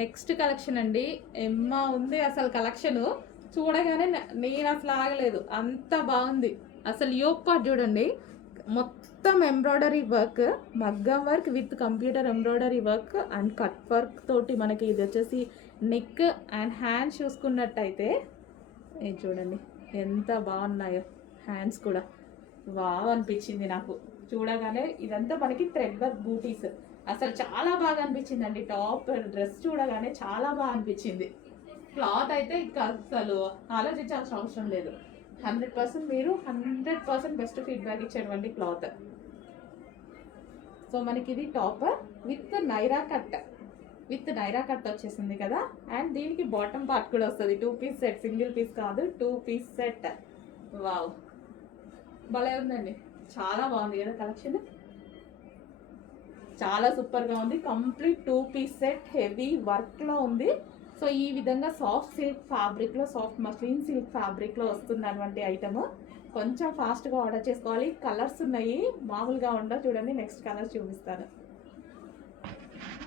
Next collection అండి. ఎమ్మా ఉంది అసలు కలెక్షన్ చూడగానే నేను అసలు ఆగలేదు, అంత బాగుంది. అసలు యోగ్ పార్ట్ చూడండి, మొత్తం ఎంబ్రాయిడరీ వర్క్, మగ్గం work with computer embroidery work and cut work తోటి మనకి ఇది వచ్చేసి నెక్ అండ్ హ్యాండ్స్ చూసుకున్నట్టయితే ఇది చూడండి ఎంత బాగున్నాయో. హ్యాండ్స్ కూడా వావ్ అనిపించింది నాకు చూడగానే. ఇదంతా మనకి థ్రెడ్ వర్క్ బూటీస్, అసలు చాలా బాగా అనిపించిందండి. టాప్ డ్రెస్ చూడగానే చాలా బాగా అనిపించింది. క్లాత్ అయితే ఇంకా అసలు ఆలోచించాల్సిన అవసరం లేదు. 100% మీరు 100% బెస్ట్ ఫీడ్బ్యాక్ ఇచ్చేటువంటి క్లాత్. సో మనకి ఇది టాప్ విత్ నైరా కట్ వచ్చేసింది కదా. అండ్ దీనికి బాటమ్ పార్ట్ కూడా వస్తుంది. 2 పీస్ సెట్, సింగిల్ పీస్ కాదు, 2 పీస్ సెట్. వావ్ భలే ఉందండి, చాలా బాగుంది కదా కలెక్షన్. చాలా సూపర్గా ఉంది. కంప్లీట్ 2 పీస్ సెట్, హెవీ వర్క్లో ఉంది. సో ఈ విధంగా సాఫ్ట్ సిల్క్ ఫ్యాబ్రిక్లో, సాఫ్ట్ మస్లిన్ సిల్క్ ఫ్యాబ్రిక్లో వస్తున్నటువంటి ఐటమ్. కొంచెం ఫాస్ట్గా ఆర్డర్ చేసుకోవాలి. కలర్స్ ఉన్నాయి, మామూలుగా ఉండవు. చూడండి నెక్స్ట్ కలర్ చూపిస్తాను.